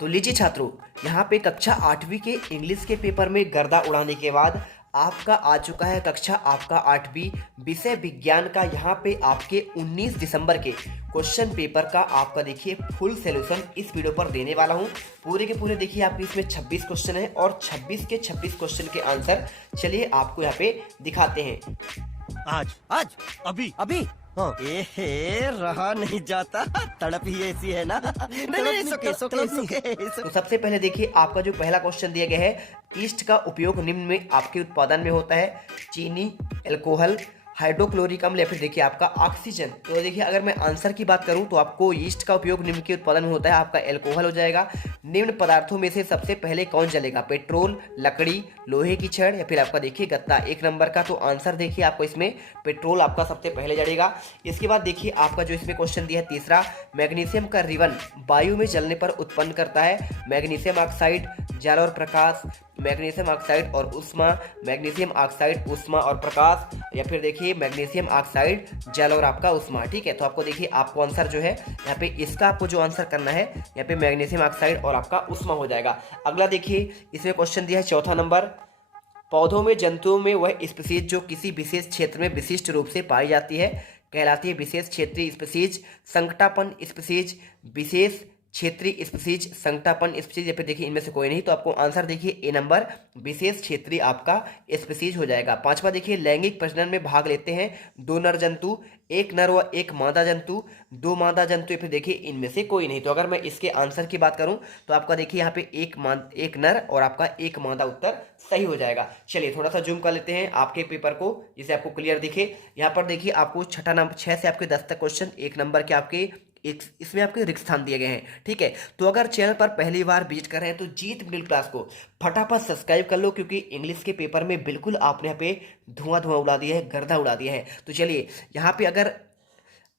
तो लीजिए छात्रों, यहाँ पे कक्षा 8वीं के इंग्लिश के पेपर में गर्दा उड़ाने के बाद आपका आ चुका है कक्षा आपका 8वीं विषय विज्ञान का। यहाँ पे आपके 19 दिसंबर के क्वेश्चन पेपर का आपका देखिए फुल सॉल्यूशन इस वीडियो पर देने वाला हूँ। पूरे के पूरे देखिए आपके इसमें 26 क्वेश्चन है और 26 के 26 क्वेश्चन के आंसर चलिए आपको यहाँ पे दिखाते हैं। आज आज अभी अभी हाँ। रहा नहीं जाता, तड़प ही ऐसी है ना। नहीं, तो सबसे पहले देखिए आपका जो पहला क्वेश्चन दिया गया है, ईस्ट का उपयोग निम्न में आपके उत्पादन में होता है। चीनी, अल्कोहल, हाइड्रोक्लोरिक अम्ल या फिर देखिए आपका ऑक्सीजन। तो देखिए अगर मैं आंसर की बात करूं तो आपको ईस्ट का उपयोग निम्न के उत्पादन में होता है, आपका अल्कोहल हो जाएगा। निम्न पदार्थों में से सबसे पहले कौन जलेगा? पेट्रोल, लकड़ी, लोहे की छड़ या फिर आपका देखिए गत्ता। एक नंबर का तो आंसर देखिए आपको इसमें पेट्रोल आपका सबसे पहले जलेगा। इसके बाद देखिए आपका जो इसमें क्वेश्चन दिया है तीसरा, मैग्नीशियम का रिवन वायु में जलने पर उत्पन्न करता है मैग्नीशियम ऑक्साइड, जल और प्रकाश, मैग्नीशियम ऑक्साइड और उष्मा, मैग्नीशियम ऑक्साइड उष्मा और प्रकाश या फिर देखिए मैग्नीशियम ऑक्साइड जल और आपका उष्मा। ठीक है, तो आपको देखिए आपको आंसर जो है यहाँ पे इसका आपको जो आंसर करना है यहाँ पे मैग्नीशियम ऑक्साइड और आपका उष्मा हो जाएगा। अगला देखिए इसमें क्वेश्चन दिया है चौथा नंबर, पौधों में जंतुओं में वह स्पीसीज जो किसी विशेष क्षेत्र में विशिष्ट रूप से पाई जाती है कहलाती है विशेष क्षेत्रीय स्पीसीज, संकटापन स्पीसीज, विशेष क्षेत्रीय स्पीसीज, संकटापन स्पीसीज या फिर देखिए इनमें से कोई नहीं। तो आपको आंसर देखिए ए नंबर विशेष क्षेत्रीय आपका स्पीसीज हो जाएगा। पांचवा देखिए लैंगिक प्रजनन में भाग लेते हैं दो नर जंतु, एक नर व एक मादा जंतु, दो मादा जंतु या फिर देखिए इनमें से कोई नहीं। तो अगर मैं इसके आंसर की बात करूं तो आपका देखिए यहाँ पे एक नर और आपका एक मादा उत्तर सही हो जाएगा। चलिए थोड़ा सा जूम कर लेते हैं आपके पेपर को जिसे आपको क्लियर दिखे। यहाँ पर देखिए आपको छठा नंबर 6 से आपके 10 तक क्वेश्चन एक नंबर के आपके इसमें आपके रिक्त स्थान दिए गए हैं। ठीक है, तो अगर चैनल पर पहली बार विजिट कर रहे हैं तो जीत मिडिल क्लास को फटाफट सब्सक्राइब कर लो, क्योंकि इंग्लिश के पेपर में बिल्कुल आपने यहाँ पे धुआं उड़ा दिया है, गर्दा उड़ा दिया है। तो चलिए यहाँ पे अगर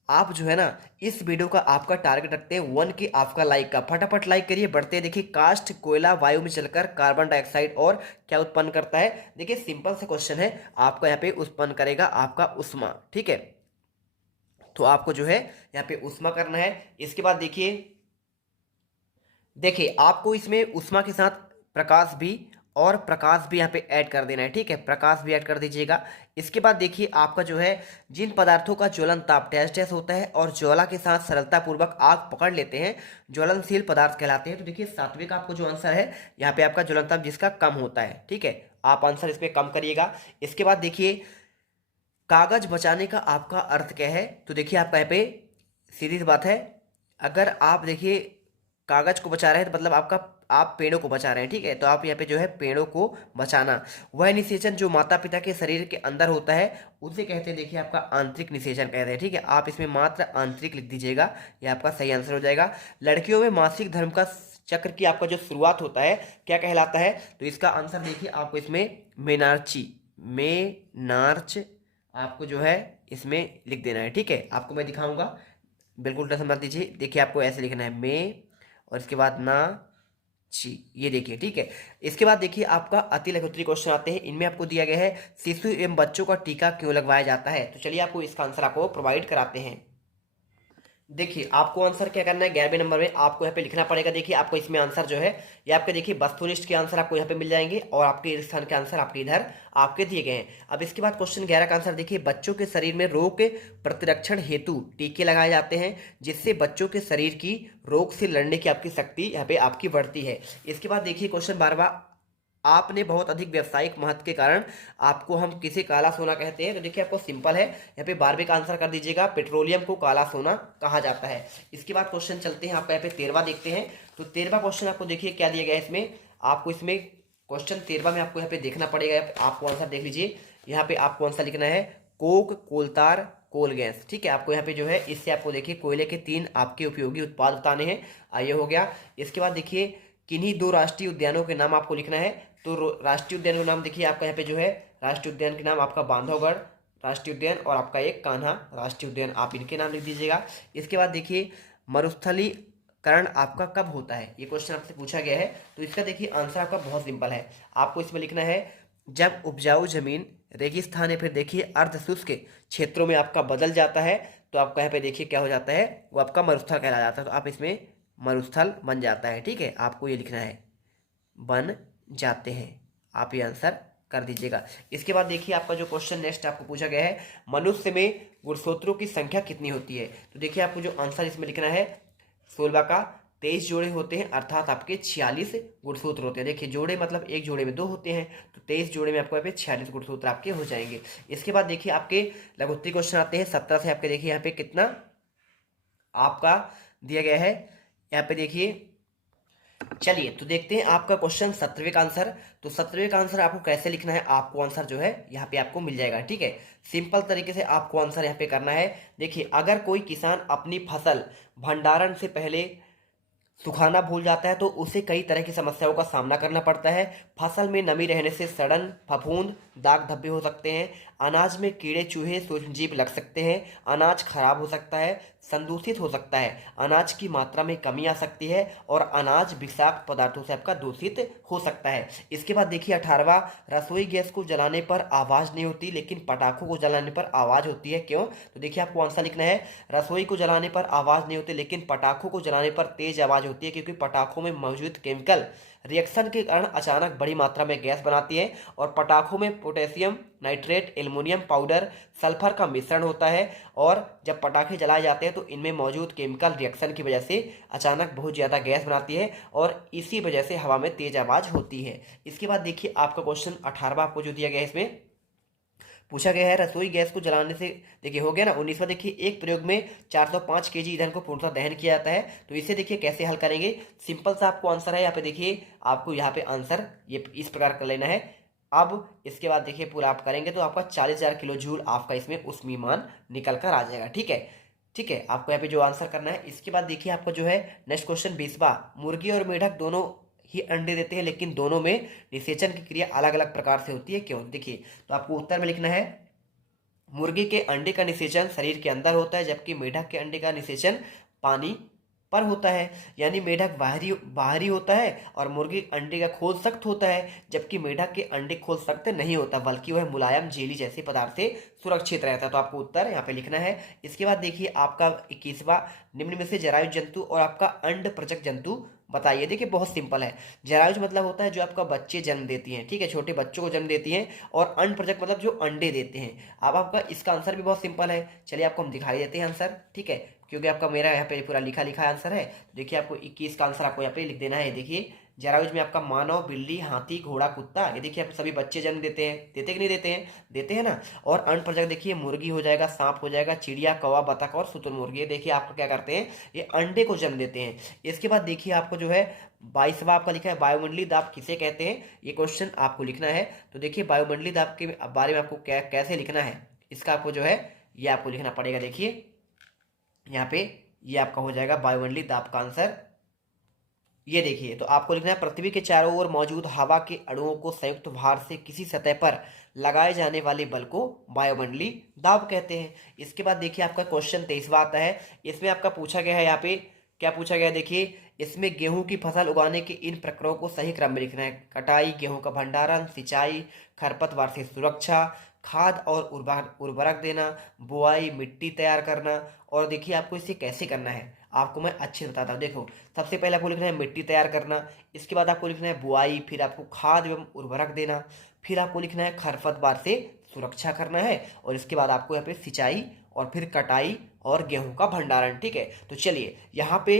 आप जो है ना इस वीडियो का आपका टारगेट रखते हैं 1 के आपका लाइक का, फटाफट लाइक करिए। बढ़ते हैं देखिए, कास्ट कोयला वायु में चलकर कार्बन डाइऑक्साइड और क्या उत्पन्न करता है? देखिए सिंपल से क्वेश्चन है, आपका यहाँ पे उत्पन्न करेगा आपका उष्मा। ठीक है, तो आपको जो है यहाँ पे उष्मा करना है। इसके बाद देखिए आपको इसमें उष्मा के साथ प्रकाश भी यहाँ पे ऐड कर देना है। ठीक है, प्रकाश भी ऐड कर दीजिएगा। इसके बाद देखिए आपका जो है जिन पदार्थों का ज्वलन ताप डैश होता है और ज्वाला के साथ सरलता पूर्वक आग पकड़ लेते हैं ज्वलनशील पदार्थ कहलाते हैं। तो देखिए सातवें का आपको जो आंसर है यहाँ पे आपका ज्वलन ताप जिसका कम होता है। ठीक है, आप आंसर इसमें कम करिएगा। इसके बाद देखिए कागज बचाने का आपका अर्थ क्या है? तो देखिए आपका यहाँ पे सीधी सी बात है, अगर आप देखिए कागज को बचा रहे हैं तो मतलब आप पेड़ों को बचा रहे हैं। ठीक है, तो आप यहाँ पे जो है पेड़ों को बचाना, वह निषेचन जो माता पिता के शरीर के अंदर होता है उसे कहते हैं देखिए आपका आंतरिक निषेचन कहते हैं। ठीक है, आप इसमें मात्र आंतरिक लिख दीजिएगा, ये आपका सही आंसर हो जाएगा। लड़कियों में मासिक धर्म का चक्र की आपका जो शुरुआत होता है क्या कहलाता है? तो इसका आंसर देखिए आपको इसमें मेनार्च आपको जो है इसमें लिख देना है। ठीक है, आपको मैं दिखाऊंगा, बिल्कुल टेंशन मत दीजिए। देखिए आपको ऐसे लिखना है मे और इसके बाद ना ची, ये देखिए। ठीक है, इसके बाद देखिए आपका अति लघु उत्तरीय क्वेश्चन आते हैं। इनमें आपको दिया गया है शिशु एवं बच्चों का टीका क्यों लगवाया जाता है? तो चलिए आपको इसका आंसर आपको प्रोवाइड कराते हैं। देखिए आपको आंसर क्या करना है, 11वें नंबर में आपको यहाँ पे लिखना पड़ेगा। देखिए आपको इसमें आंसर जो है ये आपके देखिए वस्तुनिष्ठ के आंसर आपको यहाँ पे मिल जाएंगे और आपके स्थान के आंसर आपके इधर आपके दिए गए हैं। अब इसके बाद क्वेश्चन 11 का आंसर देखिए, बच्चों के शरीर में रोग के प्रतिरक्षण हेतु टीके लगाए जाते हैं जिससे बच्चों के शरीर की रोग से लड़ने की आपकी शक्ति यहाँ पे आपकी बढ़ती है। इसके बाद देखिए क्वेश्चन 12, आपने बहुत अधिक व्यावसायिक महत्व के कारण आपको हम किसे काला सोना कहते हैं? तो देखिए आपको सिंपल है, यहाँ पे 12वें का आंसर कर दीजिएगा, पेट्रोलियम को काला सोना कहा जाता है। इसके बाद क्वेश्चन चलते हैं आपका यहाँ पे 13वां देखते हैं। तो 13वां क्वेश्चन आपको देखिए क्या दिया गया है इसमें, आपको इसमें क्वेश्चन 13वां में आपको यहाँ पे देखना पड़ेगा, आपको आंसर देख लीजिए। यहाँ पे आपको आंसर लिखना है कोक, कोलतार, कोल गैस। ठीक है, आपको यहाँ पे जो है इससे आपको देखिए कोयले के 3 आपके उपयोगी उत्पाद बताने हैं। ये हो गया। इसके बाद देखिए किन्हीं 2 राष्ट्रीय उद्यानों के नाम आपको लिखना है। तो राष्ट्रीय उद्यान का नाम देखिए आपका यहाँ पे जो है राष्ट्रीय उद्यान के नाम आपका बांधवगढ़ राष्ट्रीय उद्यान और आपका एक कान्हा राष्ट्रीय उद्यान, आप इनके नाम लिख दीजिएगा। इसके बाद देखिए मरुस्थलीकरण आपका कब होता है? ये क्वेश्चन आपसे पूछा गया है। तो इसका देखिए आंसर आपका बहुत सिंपल है, आपको इसमें लिखना है जब उपजाऊ जमीन रेगिस्तान या फिर देखिए अर्धशुष्क क्षेत्रों में आपका बदल जाता है तो आपका यहाँ पे देखिए क्या हो जाता है, वो आपका मरुस्थल कहला जाता है। तो आप इसमें मरुस्थल बन जाता है। ठीक है, आपको ये लिखना है, बन जाते हैं। आप ये आंसर कर दीजिएगा। इसके बाद देखिए आपका जो क्वेश्चन नेक्स्ट आपको पूछा गया है, मनुष्य में गुणसूत्रों की संख्या कितनी होती है। तो देखिए आपको जो आंसर इसमें लिखना है, 16 का 23 जोड़े होते हैं, अर्थात आपके 46 गुणसूत्र होते हैं। देखिए जोड़े मतलब एक जोड़े में 2 होते हैं, तो 23 जोड़े में आपको यहाँ पे 46 गुणसूत्र आपके हो जाएंगे। इसके बाद देखिए आपके लघुत्तरी क्वेश्चन आते हैं 17 से। आपके देखिए यहाँ पे कितना आपका दिया गया है, यहाँ पे देखिए। चलिए तो देखते हैं आपका क्वेश्चन 17वें का आंसर। तो 17वें का आंसर आपको कैसे लिखना है, आपको आंसर जो है यहाँ पे आपको मिल जाएगा। ठीक है, सिंपल तरीके से आपको आंसर यहाँ पे करना है। देखिए अगर कोई किसान अपनी फसल भंडारण से पहले सुखाना भूल जाता है तो उसे कई तरह की समस्याओं का सामना करना पड़ता है। फसल में नमी रहने से सड़न, फफूंद, दाग धब्बे हो सकते हैं। अनाज में कीड़े चूहे सूक्ष्मजीव लग सकते हैं। अनाज खराब हो सकता है, संदूषित हो सकता है। अनाज की मात्रा में कमी आ सकती है और अनाज विषाक्त पदार्थों से आपका दूषित हो सकता है। इसके बाद देखिए 18वां, रसोई गैस को जलाने पर आवाज़ नहीं होती लेकिन पटाखों को जलाने पर आवाज़ होती है, क्यों। तो देखिए आपको आंसर लिखना है, रसोई को जलाने पर आवाज़ नहीं होती लेकिन पटाखों को जलाने पर तेज आवाज़ होती है, क्योंकि पटाखों में मौजूद केमिकल रिएक्शन के कारण अचानक बड़ी मात्रा में गैस बनाती है। और पटाखों में potassium nitrate, aluminium powder, sulphur का मिश्रण होता है। और जब पटाखे जलाए जाते हैं तो इनमें मौजूद केमिकल रिएक्शन की वजह से अचानक बहुत ज़्यादा गैस बनाती है और इसी वजह से हवा में तेज आवाज़ होती है। इसके बाद देखिए आपका क्वेश्चन 18वां आपको जो दिया गया है, इसमें पूछा गया है रसोई गैस को जलाने से, देखिए हो गया ना। 19वां देखिए, एक प्रयोग में 405 केजी ईंधन को पूर्णतः दहन किया जाता है। तो इसे देखिए कैसे हल करेंगे, सिंपल सा आपको आंसर है यहाँ पे। देखिए आपको यहाँ पे आंसर ये इस प्रकार कर लेना है। अब इसके बाद देखिए पूरा आप करेंगे तो आपका 40,000 किलो जूल आपका इसमें उष्मीयमान निकल कर आ जाएगा। ठीक है, ठीक है, आपको यहाँ पे जो आंसर करना है। इसके बाद देखिए आपका जो है नेक्स्ट क्वेश्चन 20वां, मुर्गी और मेढक दोनों ही अंडे देते हैं लेकिन दोनों में निषेचन की क्रिया अलग अलग प्रकार से होती है, क्यों। देखिए तो आपको उत्तर में लिखना है, मुर्गी के अंडे का निषेचन शरीर के अंदर होता है जबकि मेढक के अंडे का निषेचन पानी पर होता है। यानी मेढक बाहरी बाहरी होता है और मुर्गी अंडे का खोल सख्त होता है, जबकि मेढक के अंडे खोल सख्त नहीं होता बल्कि वह मुलायम जेली जैसे पदार्थ से सुरक्षित रहता है। तो आपको उत्तर यहाँ पे लिखना है। इसके बाद देखिए आपका 21वां, निम्न में से जरायु जंतु और आपका अंड प्रजक जंतु बताइए। देखिए बहुत सिंपल है, जरायुज मतलब होता है जो आपका बच्चे जन्म देती हैं, ठीक है, छोटे बच्चों को जन्म देती हैं। और अंड प्रजक मतलब जो अंडे देते हैं। अब आपका इसका आंसर भी बहुत सिंपल है, चलिए आपको हम दिखाई देते हैं आंसर। ठीक है, क्योंकि आपका मेरा यहाँ पे पूरा लिखा लिखा आंसर है। देखिए आपको 21 का आंसर आपको यहाँ पे लिख देना है। देखिए जरायुज में आपका मानव, बिल्ली, हाथी, घोड़ा, कुत्ता, ये देखिए आप सभी बच्चे जन्म देते हैं, देते कि नहीं देते हैं, देते हैं ना। और अंड प्रजक देखिए मुर्गी हो जाएगा, सांप हो जाएगा, चिड़िया, कौवा, बतख और शुतुरमुर्ग, ये देखिए आपको क्या करते हैं, ये अंडे को जन्म देते हैं। इसके बाद देखिए आपको जो है 22वां आपका लिखा है, वायुमंडलीय दाब किसे कहते हैं, ये क्वेश्चन आपको लिखना है। तो देखिए वायुमंडलीय दाब के बारे में आपको कैसे लिखना है, इसका आपको जो है ये आपको लिखना पड़ेगा। देखिए यहाँ पे ये आपका हो जाएगा वायुमंडलीय दाब का आंसर। ये देखिए तो आपको लिखना है, पृथ्वी के चारों ओर मौजूद हवा के अणुओं को संयुक्त भार से किसी सतह पर लगाए जाने वाले बल को वायुमंडलीय दाब कहते हैं। इसके बाद देखिए आपका क्वेश्चन 23वां आता है। इसमें आपका पूछा गया है, यहाँ पे क्या पूछा गया है, देखिए इसमें गेहूं की फसल उगाने के इन प्रक्रियाओं को सही क्रम में लिखना है। कटाई, गेहूं का भंडारण, सिंचाई, खरपतवार से सुरक्षा, खाद और उर्वरक देना, बुआई, मिट्टी तैयार करना। और देखिए आपको इसे कैसे करना है आपको मैं अच्छे से बताता हूँ। देखो सबसे पहले आपको लिखना है मिट्टी तैयार करना, इसके बाद आपको लिखना है बुआई, फिर आपको खाद एवं उर्वरक देना, फिर आपको लिखना है खरपतवार से सुरक्षा करना है, और इसके बाद आपको यहाँ पे सिंचाई और फिर कटाई और गेहूं का भंडारण। ठीक है, तो चलिए यहाँ पे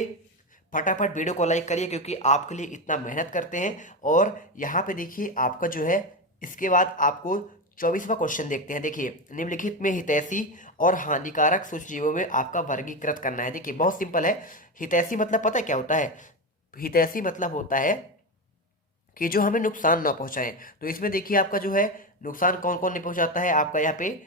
फटाफट वीडियो को लाइक करिए क्योंकि आपके लिए इतना मेहनत करते हैं। और यहाँ पे देखिए आपका जो है इसके बाद आपको 24वां क्वेश्चन देखते हैं। देखिए निम्नलिखित में हितैषी और हानिकारक सूक्ष्मजीवों में आपका वर्गीकृत करना है। देखिए बहुत सिंपल है, हितैषी मतलब पता है क्या होता है, हितैषी मतलब होता है कि जो हमें नुकसान ना पहुंचाए। तो इसमें देखिए आपका जो है नुकसान कौन कौन नहीं पहुंचाता है, आपका यहाँ पे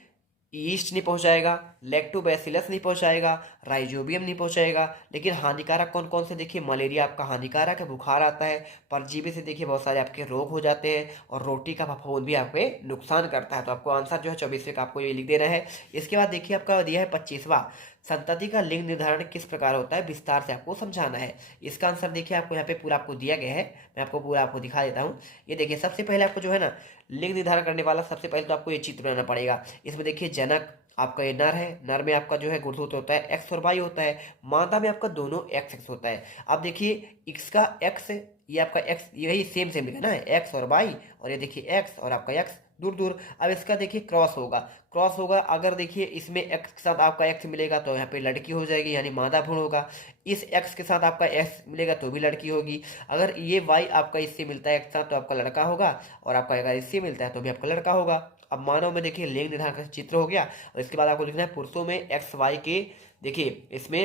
ईस्ट नहीं पहुंचाएगा, लैक्टोबैसिलस नहीं पहुंचाएगा, राइजोबियम नहीं पहुंचाएगा। लेकिन हानिकारक कौन कौन से, देखिए मलेरिया आपका हानिकारक है, बुखार आता है, परजीवी से देखिए बहुत सारे आपके रोग हो जाते हैं, और रोटी का फफूंद भी आपके नुकसान करता है। तो आपको आंसर जो है 24वें का आपको ये लिख देना है। इसके बाद देखिए आपका दिया है 25वां, संतति का लिंग निर्धारण किस प्रकार होता है, विस्तार से आपको समझाना है। इसका आंसर देखिए आपको यहाँ पे पूरा आपको दिया गया है, मैं आपको पूरा आपको दिखा देता हूँ। ये देखिए सबसे पहले आपको जो है ना लिंग निर्धारण करने वाला सबसे पहले तो आपको ये चित्र बनाना पड़ेगा। इसमें देखिए जनक, आपका ये नर है, नर में आपका जो है गुणसूत्र होता है एक्स और वाई होता है, मादा में आपका दोनों एक्स एक्स होता है। अब देखिए एक्स का एक्स, ये आपका एक्स यही सेम सेम लिखा ना, एक्स और वाई, और ये देखिए एक्स और आपका एक्स दूर दूर। अब इसका देखिए क्रॉस होगा, क्रॉस होगा अगर देखिए इसमें एक्स के साथ आपका एक्स मिलेगा तो यहाँ पे लड़की हो जाएगी यानी मादा भ्रूण होगा, इस एक्स के साथ आपका एक्स मिलेगा तो भी लड़की होगी, अगर ये वाई आपका इससे मिलता है एक साथ तो आपका लड़का होगा, और आपका अगर इससे मिलता है तो भी आपका लड़का होगा। अब मानव में देखिए लिंग निर्धारण का चित्र हो गया, और इसके बाद आपको लिखना है पुरुषों में एक्स वाई के, देखिए इसमें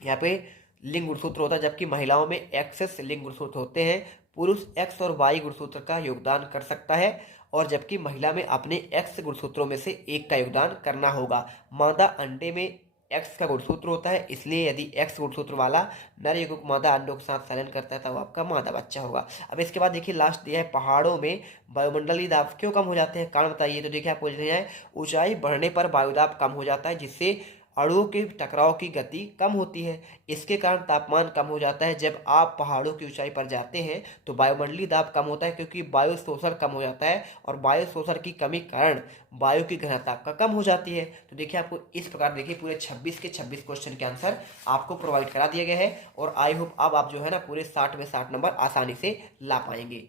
यहाँ पे लिंग गुणसूत्र होता है, जबकि महिलाओं में एक्सेस लिंग गुणसूत्र होते हैं। पुरुष एक्स और वाई गुणसूत्र का योगदान कर सकता है, और जबकि महिला में अपने एक्स गुणसूत्रों में से एक का योगदान करना होगा। मादा अंडे में एक्स का गुणसूत्र होता है, इसलिए यदि एक्स गुणसूत्र वाला नर युग्मक मादा अंडों के साथ संलयन करता है तब आपका मादा बच्चा होगा। अब इसके बाद देखिए लास्ट दिया है पहाड़ों में वायुमंडलीय दाब क्यों कम हो जाते हैं, कारण बताइए। तो देखिए आपको लिखना है ऊंचाई बढ़ने पर वायुदाब कम हो जाता है, जिससे अणुओं के टकराव की गति कम होती है। इसके कारण तापमान कम हो जाता है। जब आप पहाड़ों की ऊंचाई पर जाते हैं तो वायुमंडलीय दाब कम होता है, क्योंकि वायु शोषण कम हो जाता है, और वायु शोषण की कमी कारण वायु की घनता का कम हो जाती है। तो देखिए आपको इस प्रकार देखिए पूरे 26 के 26 क्वेश्चन के आंसर आपको प्रोवाइड करा दिए गए हैं, और आई होप अब आप जो है ना पूरे 60 में 60 नंबर आसानी से ला पाएंगे।